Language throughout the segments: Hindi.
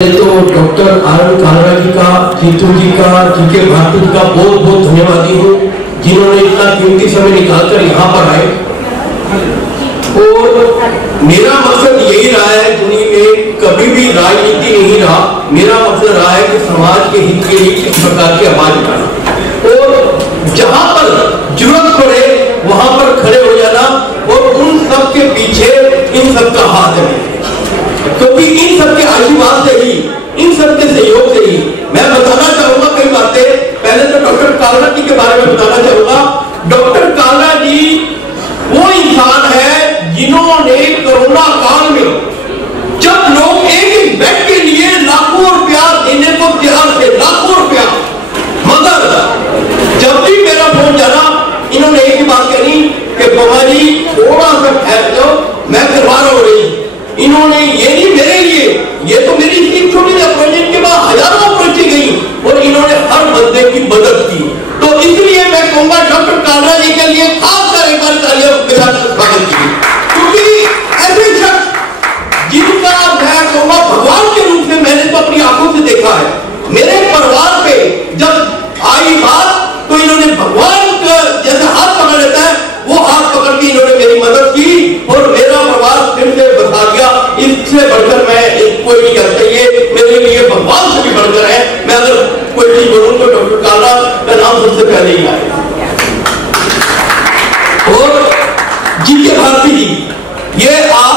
तो डॉक्टर आर कालरा जी का, जीतू जी का, जीके भारती जी का बहुत बहुत धन्यवादी हूँ, जिन्होंने इतना कीमती समय निकालकर यहाँ पर आए। और मेरा मकसद यही रहा है, जिंदगी में कभी भी राजनीति नहीं रहा। मेरा मकसद रहा है कि समाज के हित के लिए किस प्रकार की आवाज उठाना और जहां पर जरूरत पड़े वहां पर खड़े हो जाना और उन सब के पीछे इन सब का हाथ है, क्योंकि इन सबके आशीर्वाद से ही, इन सबके सहयोग से ही मैं बताना चाहूंगा कई बातें। पहले तो डॉक्टर कालरा जी के बारे में बताना चाहूंगा। डॉक्टर कालरा जी वो इंसान है जिन्होंने कोरोना काल में, जब लोग एक बेड के लिए लाखों रुपया देने को तैयार थे, लाखों रुपया, मगर जब भी मेरा फोन जाना इन्होंने एक ही बात कही कि बाबा जी थोड़ा सा ठहर जाओ, मैं करवा रहा हूं। इन्होंने ये नहीं मेरे लिए, ये तो मेरी इतनी छोटी प्रोजेक्ट के बाद हजारों पर्ची गई और इन्होंने हर बंदे की मदद की। तो इसलिए मैं कहूंगा डॉक्टर कालरा जी के लिए खासकर एक बार तालियां के साथ स्वागत कीजिए, क्योंकि ऐसे शख्स जिनका मैं कहूंगा भगवान के रूप में मैंने तो अपनी आंखों से देखा है। मेरे परिवार पे जब आई बात तो इन्होंने भगवान का जैसे हाथ पकड़ लेता है वो हाथ पकड़ के इन्होंने मेरी मदद की और मेरा परिवार फिर से बता गया। इससे बढ़कर मैं कोई नहीं कहता, ये मेरे लिए भगवान से भी बढ़कर है। मैं अगर कोई चीज बोलूं तो डॉक्टर कालरा का नाम सबसे पहले ही आए। और जीके भारती जी, ये आप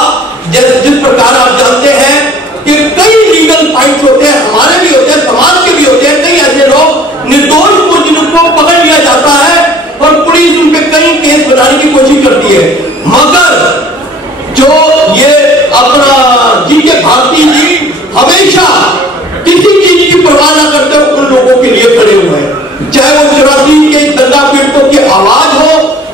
जिस प्रकार आप जानते हैं कि कई लीगल फाइट्स होते हैं, हमारे भी होते हैं, समाज के भी होते हैं। कई ऐसे लोग निर्दोष को जिनको पकड़ लिया जाता है और पुलिस उन पे कई केस बनाने की कोशिश करती है, मगर जो ये अपना जीके भारती जी हमेशा किसी चीज की परवाह न करते उन लोगों के लिए खड़े हुए हैं। चाहे वो 84 के दंगा पीड़ितों की आवाज हो,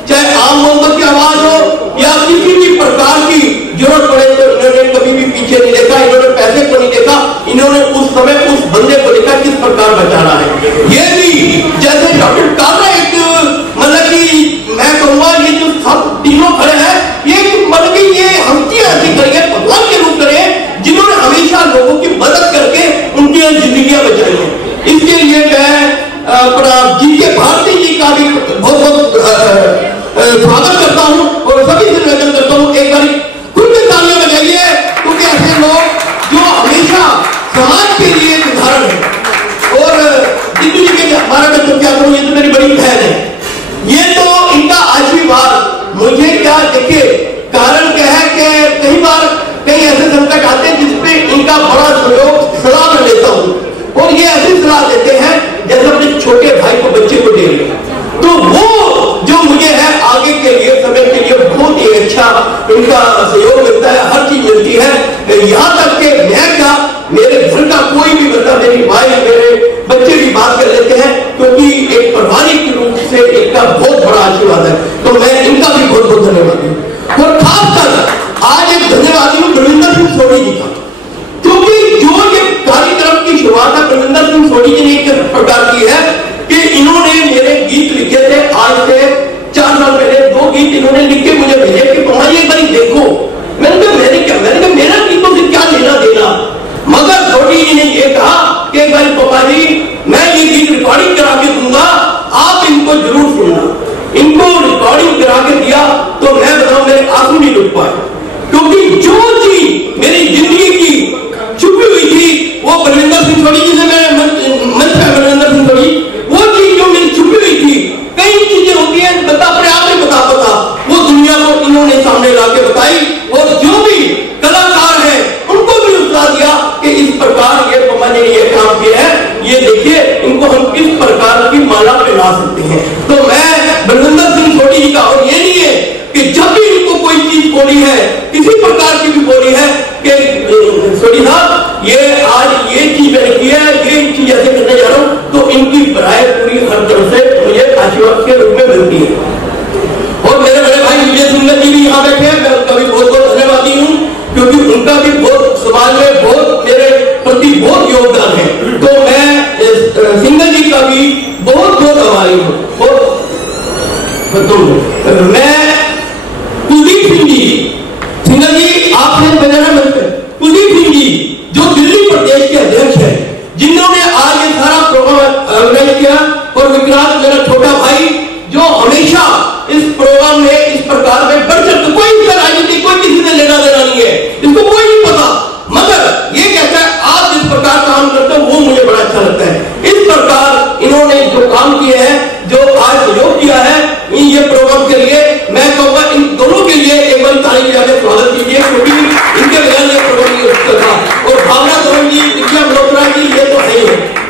चाहे आम लोगों की आवाज हो, या किसी भी प्रकार की जरूरत पड़े तो इन्होंने कभी भी पीछे नहीं देखा। इन्होंने पैसे को नहीं देखा, इन्होंने उस समय उस बंदे को देखा किस प्रकार बचाना है। ये भी जैसे डॉक्टर कालरा एक मतलब कि मैं कहूंगा ये जो सब तीनों खड़े हैं, ये मतलब कि ये हस्तियां ऐसी खड़ी है, भगवान के रूप में, जिन्होंने हमेशा लोगों की मदद करके उनकी जिंदगियां बचाई हैं। इसके लिए मैं अपना जीके भारती जी का भी बहुत बहुत स्वागत करता हूं और सभी से निवेदन करता हूं एक बार खुद के तालियां बजाइए, क्योंकि ऐसे लोग जो हमेशा समाज के लिए एक उदाहरण है। और जीतू जी के बारे में तो क्या कहूं, ये तो मेरी बड़ी बहन है, ये तो इनका आशीर्वाद मुझे क्या देखिए। कारण क्या है कि कई बार कई ऐसे संकट आते हैं जिसपे इनका बड़ा सहयोग सलाह में लेता हूं और ये ऐसी सलाह देते हैं जैसे अपने छोटे भाई को बच्चे को दे रहे। तो वो जो मुझे है आगे के लिए समय के लिए बहुत ही अच्छा इनका सहयोग मिलता है, हर चीज मिलती है। यहाँ तक कि मैं क्या, मेरे घर का कोई भी बंदा, मेरी भाई मेरे बच्चे भी बात कर लेते हैं, क्योंकि एक पारिवारिक रूप से इनका बहुत बड़ा आशीर्वाद है। तो मैं इनका भी बहुत बहुत धन्यवाद हूँ। और खासकर आज एक धन्यवादी हूँ बलविंदर सिंह सोनी जी का, क्योंकि जो ये कार्यक्रम की शुरुआत है बलविंदर सिंह सोनी जी ने एक प्रकार की है कि इन्होंने मेरे गीत लिखे थे। आज से 4 साल पहले 2 गीत इन्होंने लिख के मुझे भेजे कि तुम्हारी एक बार देखो। मैंने कहा मेरा गीतों से क्या लेना देना, मगर सोनी जी ने ये कहा कि एक बार पापा जी मैं ये गीत रिकॉर्डिंग करा के दूंगा, आप इनको जरूर सुनना। इनको रिकॉर्डिंग करा के दिया तो मैं बताऊं मेरे आंसू नहीं रुक पाए, क्योंकि जो चीज मेरी जिंदगी की छुपी हुई थी वो बलविंदर सिंह सोनी जी से मैं मंच पे बलविंदर सिंह सोनी, वो चीज जो मेरी छुपी हुई थी, कई चीजें होती है बता अपने आप नहीं बता पाता, वो दुनिया को इन्होंने सामने ला के बताई। और जो भी कलाकार है उनको भी उत्साह दिया कि इस प्रकार ये पमा ने ये काम किया है, ये देखिए इनको हम किस प्रकार की माला पहना सकते हैं। तो मैं बलविंदर सिंह सोनी जी का, और ये नहीं है कि जब भी इनको कोई चीज बोली है, किसी प्रकार की भी बोली है कि सोनी साहब ये आज ये चीज मैंने की है, ये चीज ऐसे करने जा रहा हूं, तो इनकी बराए पूरी हर तरफ से मुझे आशीर्वाद के रूप में मिलती है। और मेरे बड़े भाई विजय सिंह जी भी यहाँ बैठे हैं, मैं उनका भी बहुत बहुत धन्यवादी हूँ, क्योंकि उनका भी बहुत समाज में बहुत मेरे प्रति बहुत योगदान है। तो मैं सिंगल जी का भी बहुत बहुत आभारी हूँ। मैं कुलदीप सिंह जी, सिंगल जी आपने बजाना मंच पे, कुलदीप सिंह जी जो दिल्ली प्रदेश के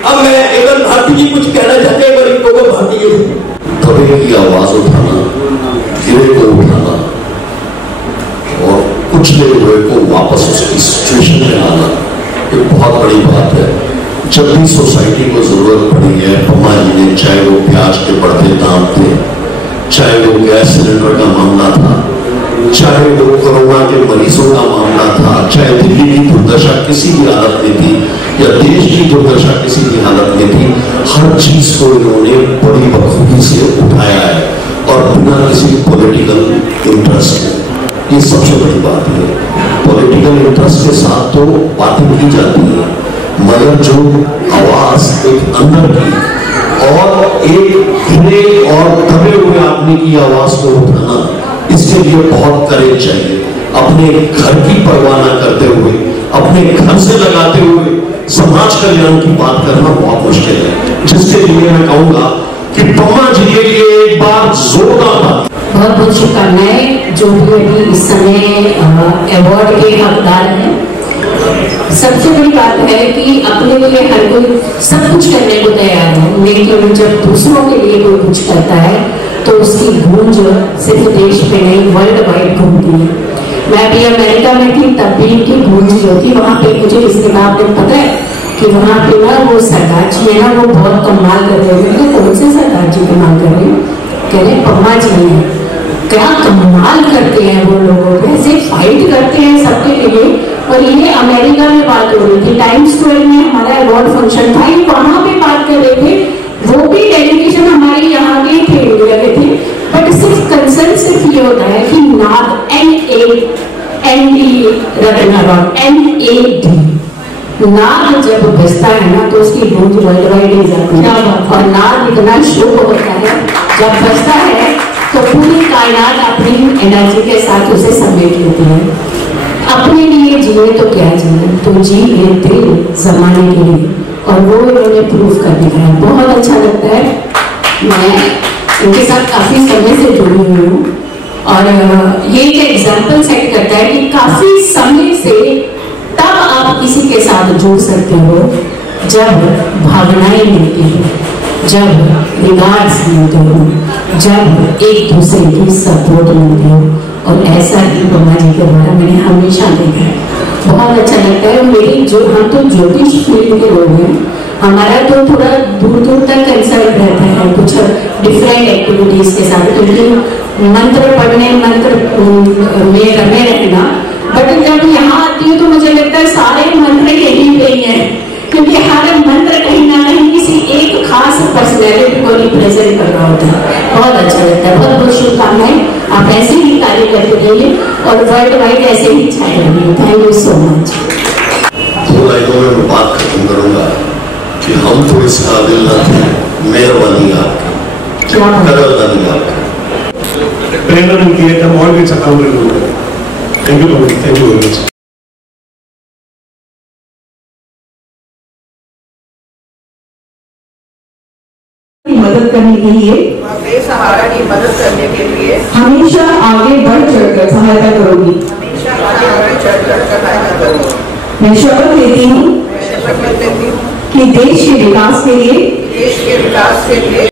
अब मैं एक बार भारती जी कुछ कहना चाहते हैं, एक बार इनको भारती जी दबे की आवाज उठाना, गिरे को उठाना और कुचले हुए को वापस उसकी सिचुएशन में आना, ये बहुत बड़ी बात है। जब भी सोसाइटी को जरूरत पड़ी है, पम्मा जी ने, चाहे वो प्याज के बढ़ते दाम थे, चाहे वो गैस सिलेंडर का मामला था, चाहे वो कोरोना के मरीजों का मामला था, चाहे दिल्ली की दुर्दशा किसी भी हालत में थी या देश की दुर्दशा किसी भी हालत में थी, हर चीज को इन्होंने बड़ी बखूबी से उठाया है और बिना किसी पॉलिटिकल इंटरेस्ट के। ये सबसे बड़ी बात है। पॉलिटिकल इंटरेस्ट के साथ तो बातें की जाती है, मगर जो आवाज एक अंदर की और एक घिरे और दबे हुए आदमी की आवाज को उठाना, इसके लिए बहुत करेज चाहिए। अपने घर की परवाह न करते हुए, अपने घर से लगाते हुए समाज कल्याण की बात करना बहुत मुश्किल है, जिसके लिए मैं कहूंगा कि पम्मा जी के लिए एक बार जोरदार बहुत बहुत शुभकामनाएं जो भी अभी इस समय अवार्ड के हकदार हैं। सबसे बड़ी बात है कि अपने लिए हर कोई सब कुछ करने को तैयार है, लेकिन जब दूसरों के लिए कोई कुछ करता है तो उसकी गूंज सिर्फ देश में नहीं वर्ल्ड वाइड घूमती है। मैं अभी अमेरिका में थी, तब भी इनकी गूंज जो थी वहाँ पे, मुझे इसके बाद पता है कि वहाँ पे ना वो सरदार जी है ना, वो बहुत कमाल कर रहे हैं। कौन से सरदार जी कमाल कर रहे हैं? कह रहे पम्मा जी हैं, क्या कमाल करते हैं वो लोग, ऐसे फाइट करते हैं सबके लिए। और ये अमेरिका में बात हो रही थी, टाइम्स स्क्वायर में हमारा अवार्ड फंक्शन था, ये वहां पे बात कर रहे थे। वो भी डेलीगेशन हमारे यहाँ के थे, इंडिया के थे, बट सिर्फ कंसर्न सिर्फ ये होता है कि नाग नाग जब बजता है ना तो उसकी गूंज वर्ल्ड वाइड ही जाती है, और नाग इतना शुभ होता है जब बजता है तो पूरी कायनात अपनी एनर्जी के साथ उसे समेट लेती है। अपने लिए जिए तो क्या जिए, तो जी लेते जमाने के लिए, और वो इन्होंने प्रूव कर दिखाया। बहुत अच्छा लगता है। मैं इनके साथ काफी समय से जुड़ी हुई हूँ और ये एक एग्जाम्पल सेट करता है कि काफी समय से तब आप किसी के साथ जुड़ सकते हो जब भावनाएं मिलती हो, जब रिगार्ड्स मिलते हो, जब एक दूसरे की सपोर्ट मिलती हो। और ऐसा ही पम्मा जी के द्वारा मैंने हमेशा देखा है। बहुत अच्छा लगता है। मेरी जो हम तो ज्योतिष फील्ड के लोग हैं, हमारा तो थोड़ा दूर दूर तक कंसर्न रहता है कुछ डिफरेंट एक्टिविटीज के साथ, क्योंकि मंत्र पढ़ने, मंत्र में रमे रहना, बट जब यहाँ आती हूँ तो मुझे लगता है सारे मंत्र यही नहीं है, क्योंकि हर मंत्र कहीं ना कहीं किसी एक खास पर्सनैलिटी को रिप्रेजेंट कर रहा होता है। बहुत अच्छा लगता है। बहुत बहुत शुभकामनाएं, आप ऐसे ही कार्य करते रहिए और वर्ल्ड वाइड ऐसे ही छाए रहिए। Thank you so much. दो लाइनों में मैं बात खत्म करूंगा कि हम तो इस काबिल न थे, मेहरबानी आपकी, कदरदानी आपकी, प्रेरणा मिलती है तब और भी अच्छा काम करूंगा। Thank you very much. मदद करने के लिए, बेसहारा की मदद करने के लिए हमेशा आगे बढ़ चढ़कर सहायता करूंगी। मैं शपथ लेती हूँ कि देश के विकास के लिए